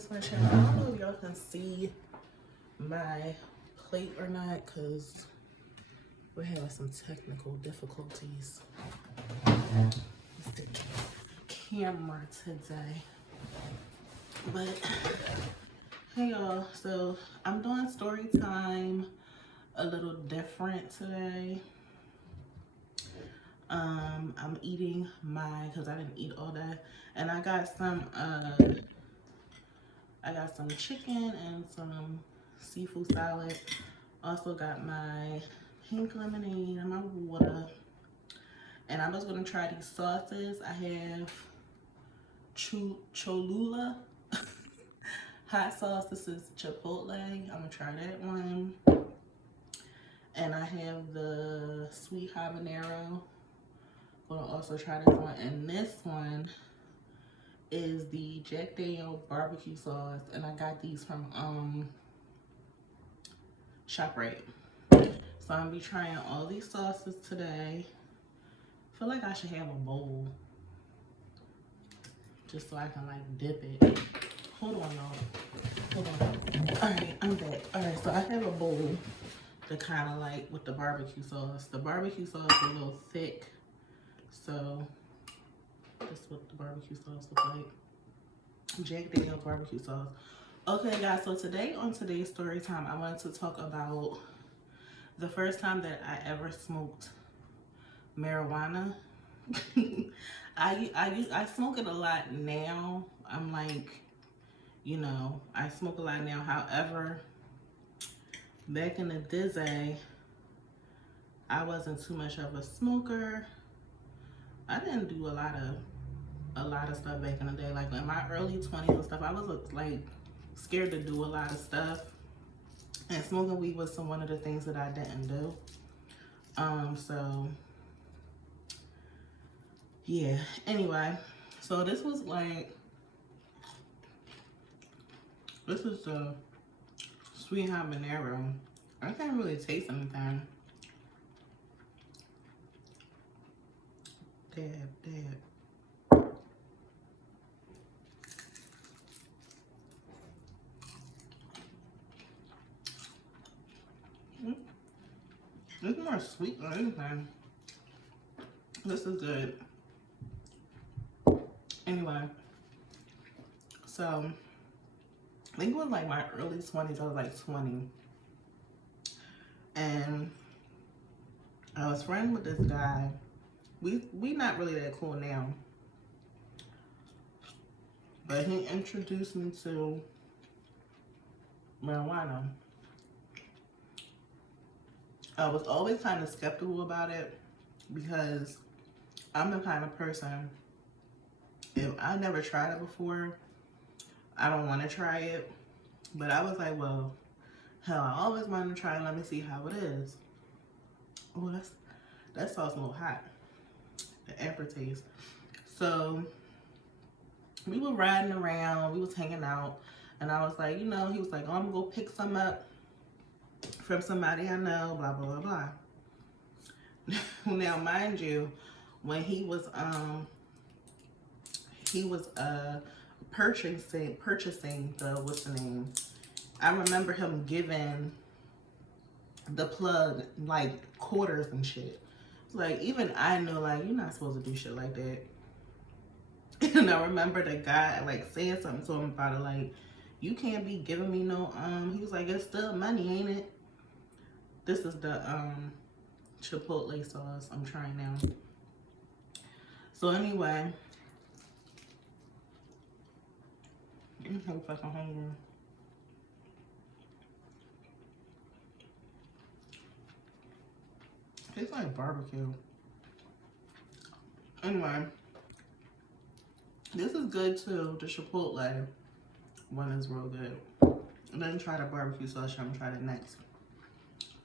back to my channel. I don't know if y'all can see my plate or not because we're having some technical difficulties with the camera today. But hey y'all, so I'm doing story time a little different today. I'm eating because I didn't eat all that, and I got some chicken and some seafood salad. Also got my pink lemonade and my water. And I'm just gonna try these sauces. I have Cholula hot sauce. This is Chipotle. I'm gonna try that one. And I have the sweet habanero. Gonna also try this one. And this one is the Jack Daniel's barbecue sauce. And I got these from ShopRite. So I'm gonna be trying all these sauces today. I feel like I should have a bowl just so I can like dip it. Hold on, y'all. Hold on. Alright, I'm back. Alright, so I have a bowl to kind of like with the barbecue sauce. The barbecue sauce is a little thick. So this is what the barbecue sauce looks like. Jack Daniel's barbecue sauce. Okay, guys, so today on today's story time, I wanted to talk about the first time that I ever smoked marijuana. I smoke it a lot now. I'm like, you know, I smoke a lot now. However, back in the day, I wasn't too much of a smoker. I didn't do a lot of stuff back in the day. Like in my early 20s and stuff, I was like scared to do a lot of stuff. And smoking weed was one of the things that I didn't do. So yeah. Anyway, so this is the sweet habanero. I can't really taste anything. Dab. It's more sweet than anything. This is good. Anyway, so I think it was like my early 20s. I was like 20. And I was friends with this guy. We not really that cool now. But he introduced me to marijuana. I was always kind of skeptical about it because I'm the kind of person, if I never tried it before, I don't want to try it. But I was like, well, hell, I always wanted to try it. Let me see how it is. Oh, that sauce a little hot. The aftertaste. So we were riding around. We was hanging out. And I was like, you know, he was like, oh, I'm going to go pick some up from somebody I know, blah, blah, blah, blah. Now, mind you, when he was purchasing the, what's the name? I remember him giving the plug like quarters and shit. Like, even I know, like, you're not supposed to do shit like that. And I remember the guy like saying something to him about it, like, you can't be giving me no, he was like, it's still money, ain't it? This is the Chipotle sauce I'm trying now. So anyway, I'm so fucking hungry. Tastes like barbecue. Anyway, this is good too. The Chipotle one is real good. And then try the barbecue sauce. I'm gonna try that next.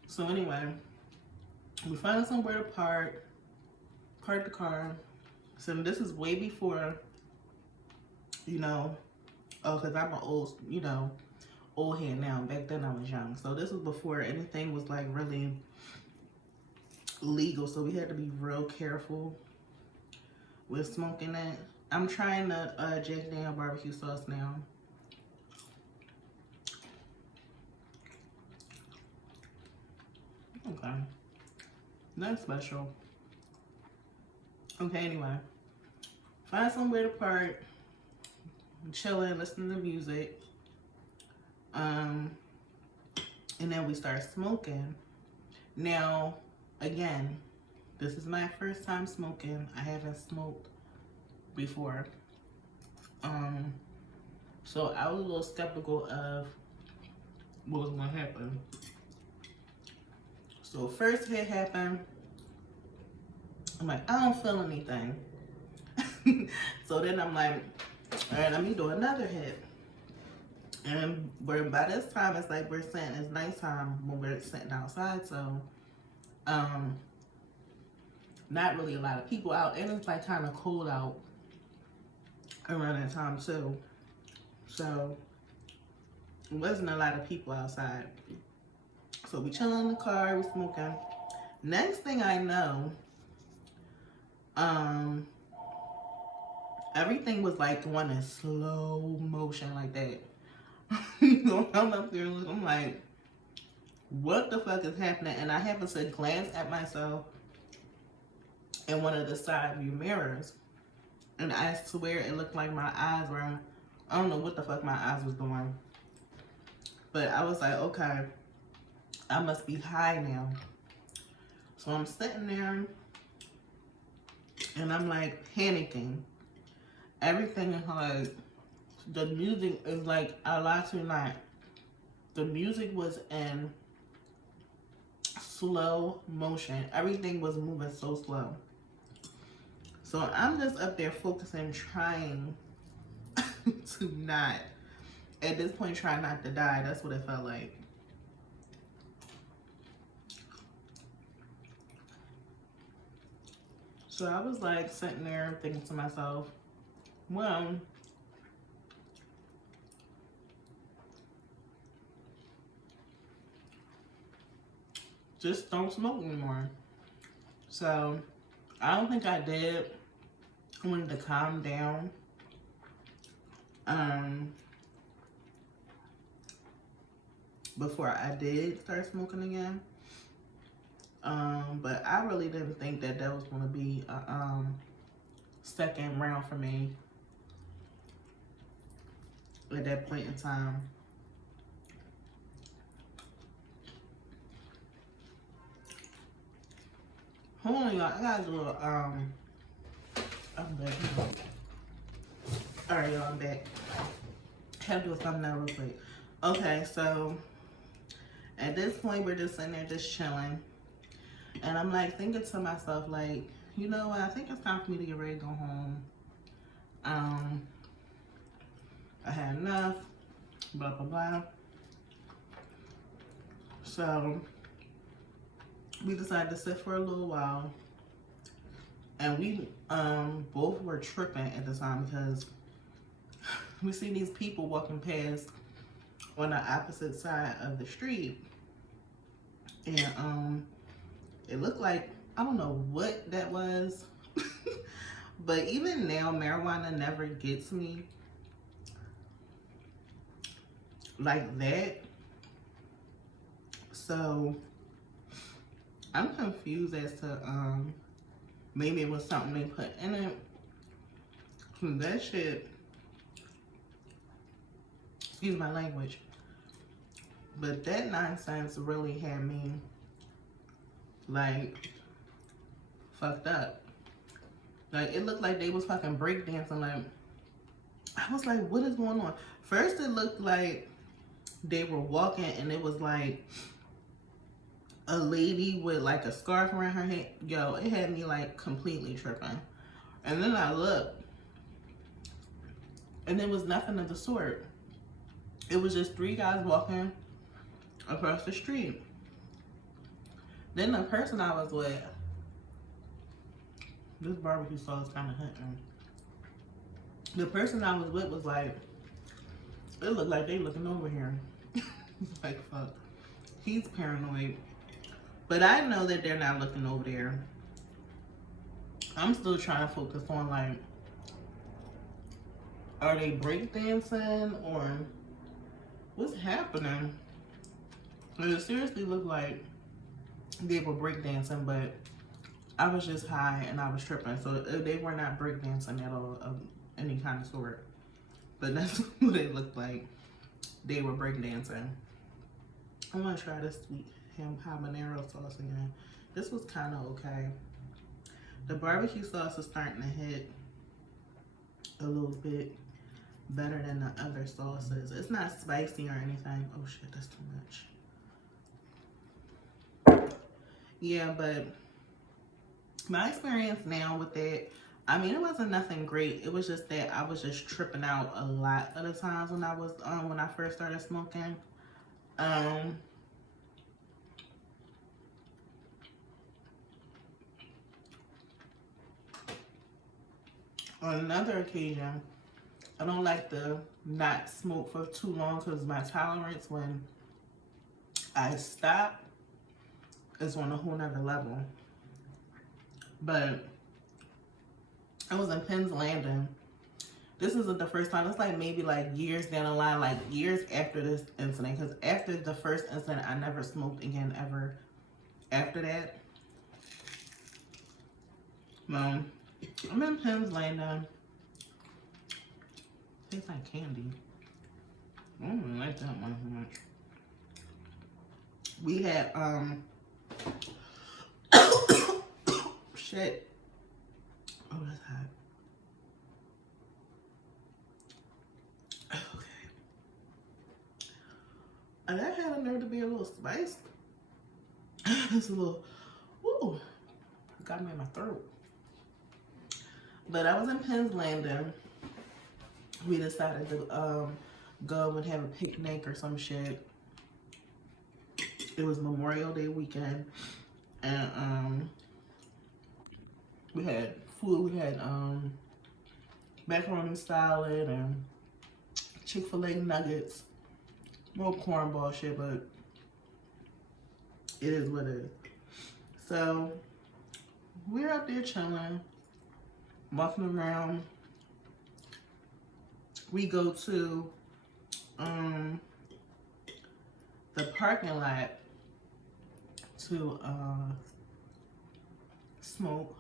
So anyway, we found somewhere to park the car. So this is way before, you know, because I'm an old, you know, old head now. Back then I was young. So this was before anything was like really legal. So we had to be real careful with smoking it. I'm trying the Jack Daniel's barbecue sauce now. Okay. That's special. Okay, anyway. Find somewhere to park, chilling, listening to music. And then we start smoking. Now, again, this is my first time smoking. I haven't smoked before. So I was a little skeptical of what was gonna happen. So first hit happened. I'm like, I don't feel anything. So then I'm like, all right, let me do another hit. And by this time, it's like it's nighttime when we're sitting outside, so not really a lot of people out, and it's like kind of cold out around that time too. So it wasn't a lot of people outside. So we chilling in the car, we smoking. Next thing I know, everything was like going in slow motion like that. So I'm up there, I'm like, what the fuck is happening? And I happened to glance at myself in one of the side view mirrors, and I swear it looked like my eyes were, I don't know what the fuck my eyes was doing, but I was like, okay, I must be high now. So I'm sitting there and I'm like panicking. Everything is like, the music is like, I lied to you not, the music was in slow motion. Everything was moving so slow. So I'm just up there focusing, trying to not, at this point, try not to die. That's what it felt like. So I was like sitting there thinking to myself, well, just don't smoke anymore. So I don't think I did. I wanted to calm down. Before I did start smoking again. But I really didn't think that was going to be a second round for me at that point in time. Hold on, y'all. I gotta do a I'm back. All right, y'all. I'm back. I have to do a thumbnail real quick. Okay, so at this point, we're just sitting there, just chilling, and I'm like thinking to myself, like, you know what? I think it's time for me to get ready to go home. I had enough. Blah blah blah. So we decided to sit for a little while, and we both were tripping at the time because we see these people walking past on the opposite side of the street, and it looked like, I don't know what that was, but even now marijuana never gets me like that. So I'm confused as to maybe it was something they put in it. That shit, excuse my language, but that nonsense really had me like fucked up. Like, it looked like they was fucking breakdancing. Like, I was like, what is going on? First it looked like they were walking and it was like a lady with like a scarf around her head. Yo, it had me like completely tripping. And then I looked and there was nothing of the sort. It was just three guys walking across the street. Then the person I was with, this barbecue sauce kind of hitting. The person I was with was like, it looked like they looking over here. Like, fuck. He's paranoid. But I know that they're not looking over there. I'm still trying to focus on, like, are they breakdancing or what's happening? It seriously looked like they were breakdancing, but I was just high and I was tripping. So they were not breakdancing at all of any kind of sort. But that's what they looked like. They were breakdancing. I'm gonna try this sweet ham habanero sauce again. This was kind of okay. The barbecue sauce is starting to hit a little bit better than the other sauces. It's not spicy or anything. Oh shit, that's too much. Yeah, but my experience now with it, I mean, it wasn't nothing great. It was just that I was just tripping out a lot of the times when I first started smoking. On another occasion, I don't like to not smoke for too long because my tolerance when I stop is on a whole nother level. But I was in Penn's Landing. This isn't the first time. It's like maybe like years down the line, like years after this incident. Because after the first incident, I never smoked again ever after that. I'm in Penn's Landing. Tastes like candy. I don't really like that one so much. We had, shit. Oh, that's hot. Okay. And that had a nerve to be a little spicy. It's a little, ooh, got me in my throat. But I was in Penn's Landing. We decided to go and have a picnic or some shit. It was Memorial Day weekend, and we had food. We had macaroni salad and Chick-fil-A nuggets. More cornball shit, but it is what it is. So we're up there chilling, walking around. We go to the parking lot to smoke.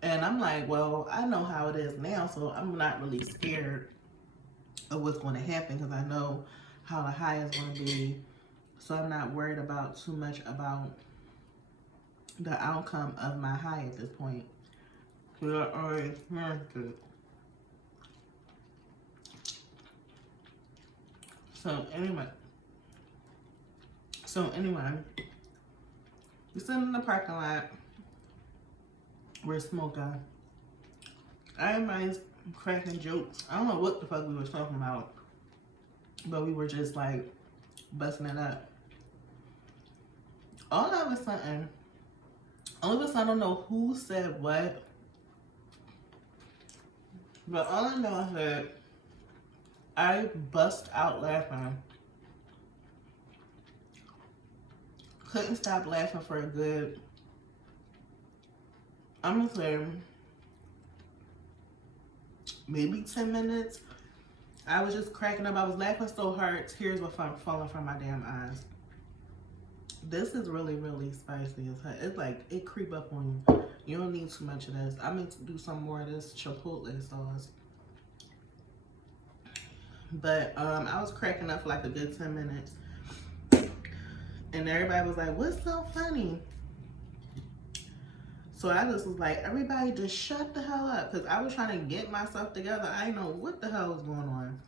And I'm like, well, I know how it is now, so I'm not really scared of what's going to happen because I know how the high is going to be. So I'm not worried about too much about the outcome of my high at this point. So I already experienced it. So anyway, we sitting in the parking lot. We're smoking. Everybody's cracking jokes. I don't know what the fuck we were talking about, but we were just like busting it up. All of a sudden, I don't know who said what, but all I know is that I bust out laughing. Couldn't stop laughing for a good, I'm gonna say, maybe 10 minutes. I was just cracking up. I was laughing so hard, tears were falling from my damn eyes. This is really, really spicy. It's like, it creep up on you. You don't need too much of this. I'm going to do some more of this chipotle sauce. But I was cracking up for like a good 10 minutes. And everybody was like, what's so funny? So I just was like, everybody just shut the hell up. Because I was trying to get myself together. I didn't know what the hell was going on.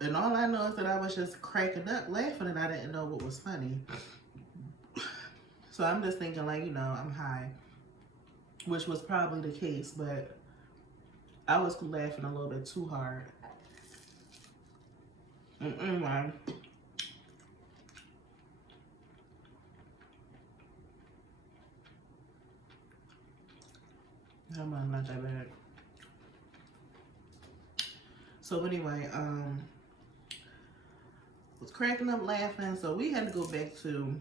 And all I know is that I was just cracking up, laughing, and I didn't know what was funny. So I'm just thinking like, you know, I'm high. Which was probably the case, but I was laughing a little bit too hard. Man. I'm not that bad. So anyway, was cracking up laughing, so we had to go back to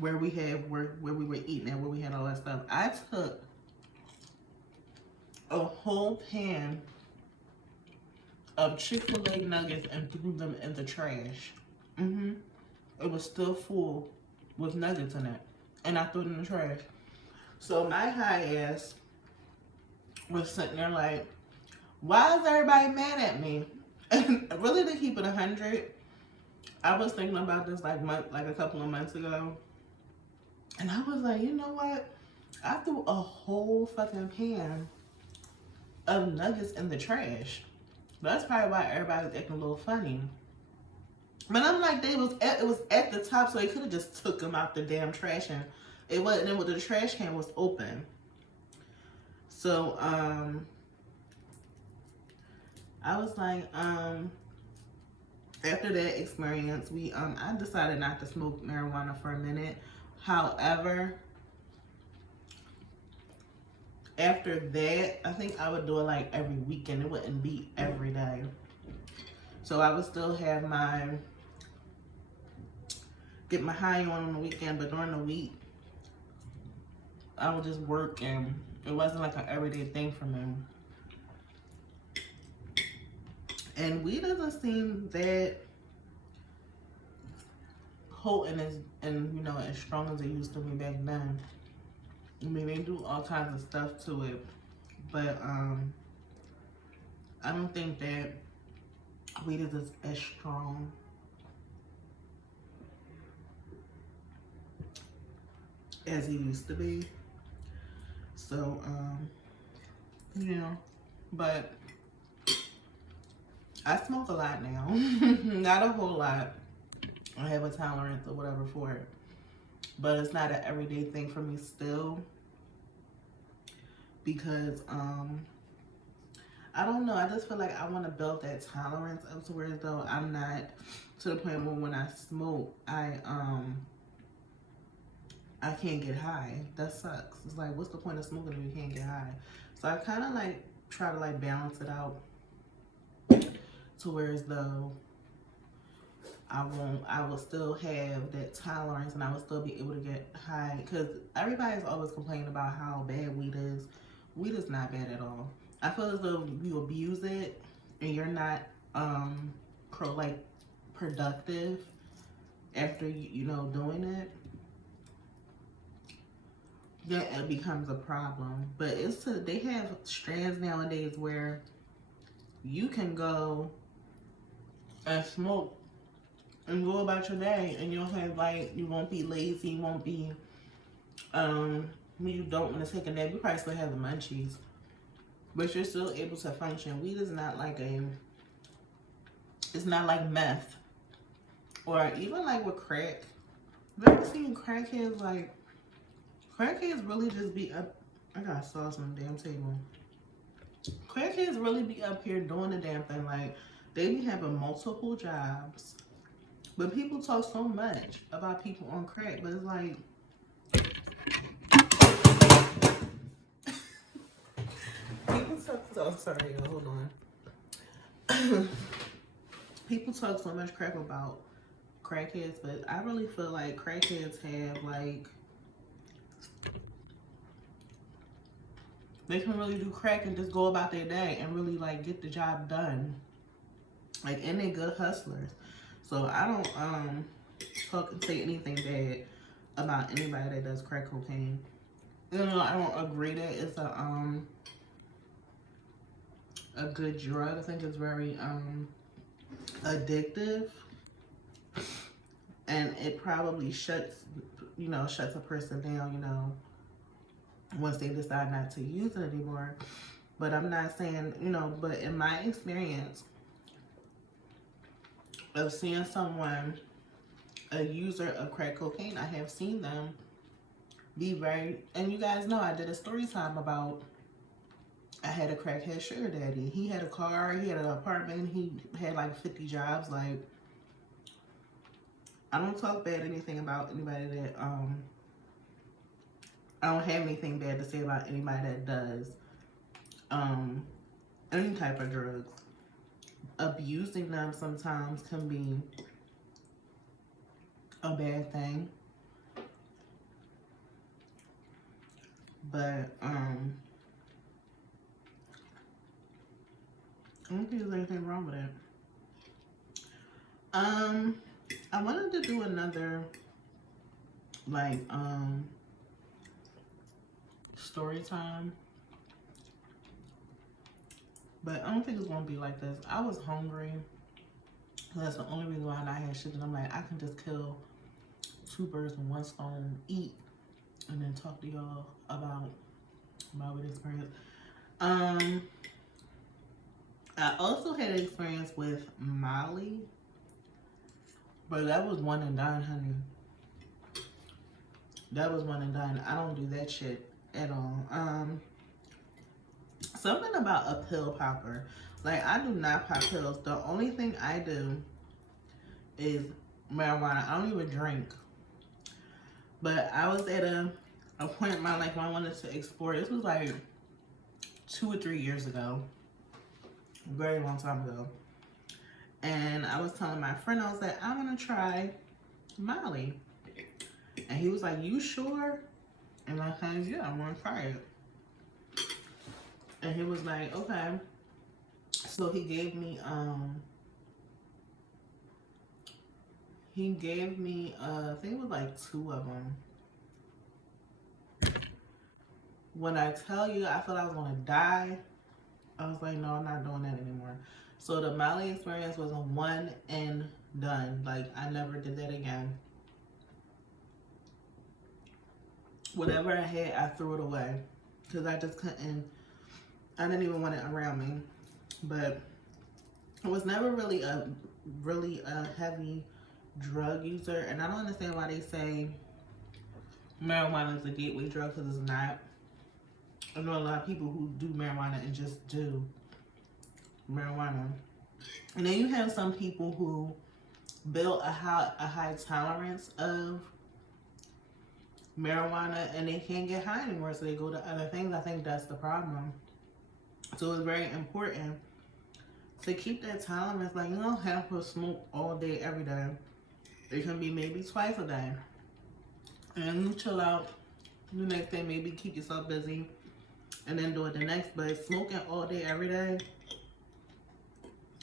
where we were eating and where we had all that stuff. I took a whole pan of Chick-fil-A nuggets and threw them in the trash. A it was still full with nuggets in it. And I threw it in the trash. So my high ass was sitting there like, why is everybody mad at me? And really, to keep it 100, I was thinking about this like a couple of months ago. And I was like, you know what? I threw a whole fucking pan of nuggets in the trash. That's probably why everybody's acting a little funny. But I'm like, it was at the top, so they could have just took them out the damn trash, and it wasn't. And the trash can was open. So I was like, after that experience, I decided not to smoke marijuana for a minute. However, after that, I think I would do it like every weekend. It wouldn't be every day. So I would still have get my high on the weekend, but during the week, I would just work, and it wasn't like an everyday thing for me. And weed doesn't seem that potent and you know, as strong as it used to be back then. I mean, they do all kinds of stuff to it, but I don't think that weed is as strong as it used to be. So you know, but I smoke a lot now. Not a whole lot. I have a tolerance or whatever for it, but it's not an everyday thing for me still, because I don't know, I just feel like I want to build that tolerance up to where though I'm not to the point where when I smoke I can't get high. That sucks. It's like, what's the point of smoking if you can't get high? So I kind of like try to like balance it out to where as though I will still have that tolerance, and I will still be able to get high, because everybody's always complaining about how bad weed is. Weed is not bad at all. I feel as though you abuse it and you're not productive after you know doing it, then it becomes a problem. But they have strands nowadays where you can go and smoke and go about your day, and you'll have like, you won't be lazy, you won't be when you don't want to take a nap, you probably still have the munchies, but you're still able to function. Weed is not like it's not like meth, or even like with crack. Have you ever seen crackheads? Like, crackheads really just be up. I got sauce on the damn table. Crackheads really be up here doing the damn thing. Like, they be having multiple jobs. But people talk so much about people on crack, but it's like, people talk so, sorry, hold on. People talk so much crap about crackheads, but I really feel like crackheads have like, they can really do crack and just go about their day and really like get the job done. Like, and they good hustlers. So I don't say anything bad about anybody that does crack cocaine. You know, I don't agree that it's a good drug. I think it's very addictive, and it probably shuts a person down, you know, once they decide not to use it anymore. But I'm not saying, you know, but in my experience of seeing someone, a user of crack cocaine, I have seen them be very, and you guys know I did a story time about, I had a crackhead sugar daddy. He had a car, he had an apartment, he had like 50 jobs. Like, I don't talk bad anything about anybody that, I don't have anything bad to say about anybody that does any type of drugs. Abusing them sometimes can be a bad thing. But I don't think there's anything wrong with it. I wanted to do another like story time, but I don't think it's gonna be like this. I was hungry. That's the only reason why I had shit. And I'm like, I can just kill two birds with one stone, eat, and then talk to y'all about my weird experience. I also had an experience with Molly, but that was one and done, honey. That was one and done. I don't do that shit at all. Something about a pill popper. Like, I do not pop pills. The only thing I do is marijuana. I don't even drink. But I was at a point in my life when I wanted to explore. This was like 2 or 3 years ago. A very long time ago. And I was telling my friend, I was like, I want to try Molly. And he was like, you sure? And I said, yeah, I want to try it. And he was like, okay. So he gave me, I think it was like 2 of them. When I tell you, I thought I was going to die. I was like, no, I'm not doing that anymore. So the Molly experience was a one and done. Like, I never did that again. Whatever I had, I threw it away. Because I just couldn't, I didn't even want it around me. But I was never really a heavy drug user. And I don't understand why they say marijuana is a gateway drug, because it's not. I know a lot of people who do marijuana and just do marijuana. And then you have some people who build a high tolerance of marijuana and they can't get high anymore, so they go to other things. I think that's the problem. So it's very important to keep that tolerance. Like, you don't have to smoke all day, every day. It can be maybe twice a day. And you chill out the next day, maybe keep yourself busy, and then do it the next. But smoking all day, every day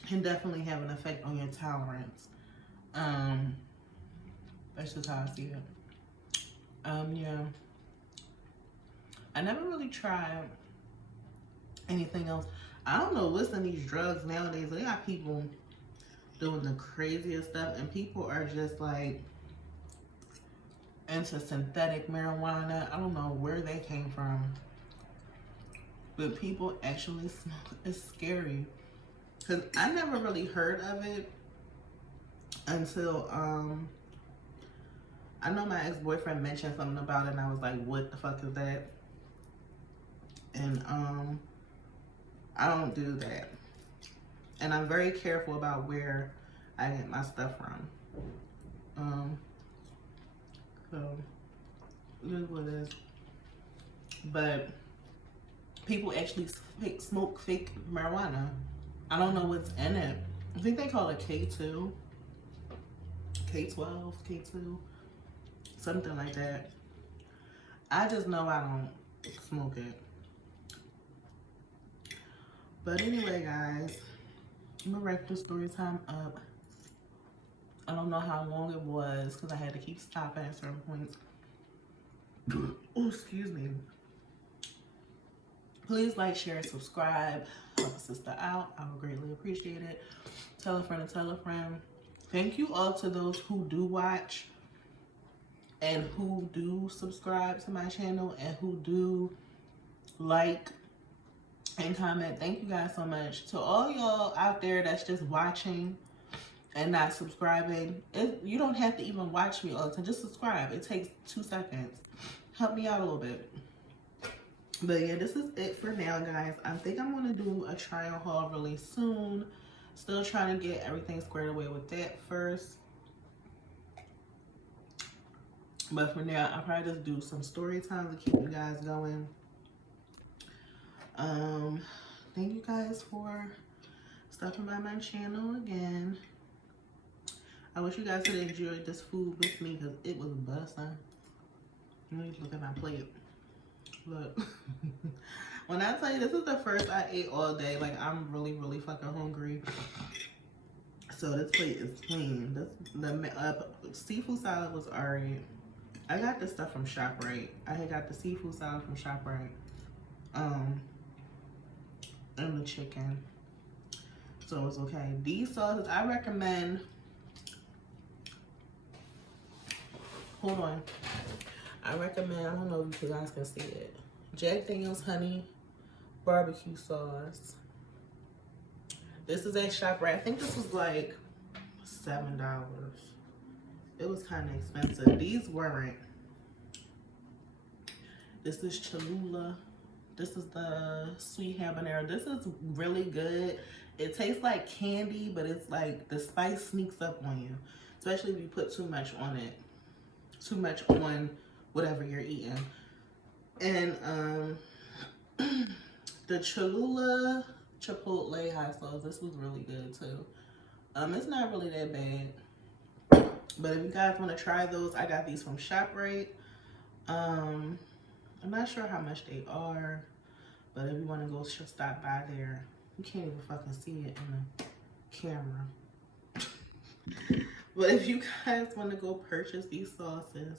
can definitely have an effect on your tolerance. That's just how I see it. Yeah. I never really tried anything else. I don't know what's in these drugs nowadays. They got people doing the craziest stuff, and people are just like into synthetic marijuana. I don't know where they came from, but people actually smoke. It's scary, because I never really heard of it until I know my ex-boyfriend mentioned something about it, and I was like, what the fuck is that? And I don't do that. And I'm very careful about where I get my stuff from. So it is what it is. But people actually smoke fake marijuana. I don't know what's in it. I think they call it K2, K12, K2, something like that. I just know I don't smoke it. But anyway, guys, I'm gonna wrap this story time up. I don't know how long it was because I had to keep stopping at certain points. Oh, excuse me. Please like, share, subscribe. Help a sister out. I would greatly appreciate it. Tell a friend and tell a friend. Thank you all to those who do watch and who do subscribe to my channel and who do like and comment. Thank you guys so much. To all y'all out there that's just watching and not subscribing, you don't have to even watch me all the time. Just subscribe. It takes 2 seconds. Help me out a little bit. But yeah, this is it for now, guys. I think I'm going to do a trial haul really soon. Still trying to get everything squared away with that first. But for now, I'll probably just do some story time to keep you guys going. Thank you guys for stopping by my channel again. I wish you guys could enjoy this food with me because it was busting. Let me look at my plate. Look. When I tell you this is the first I ate all day, like I'm really, really fucking hungry. So this plate is clean. The seafood salad was alright. I got this stuff from ShopRite. I had got the seafood salad from ShopRite. And the chicken. So it's okay. These sauces, I recommend. Hold on. I recommend, I don't know if you guys can see it. Jack Daniel's honey barbecue sauce. This is at ShopRite. I think this was like $7. It was kind of expensive. These weren't. This is Cholula. This is the sweet habanero. This is really good. It tastes like candy, but it's like the spice sneaks up on you, especially if you put too much on it. Too much on whatever you're eating. And the Cholula Chipotle hot sauce, this was really good too. It's not really that bad, but if you guys want to try those, I got these from ShopRite. I'm not sure how much they are, but if you want to go stop by there, you can't even fucking see it in the camera. But if you guys want to go purchase these sauces,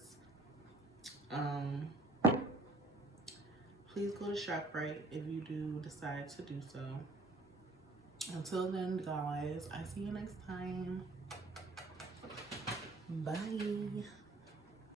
please go to ShopRite if you do decide to do so. Until then, guys, I see you next time. Bye.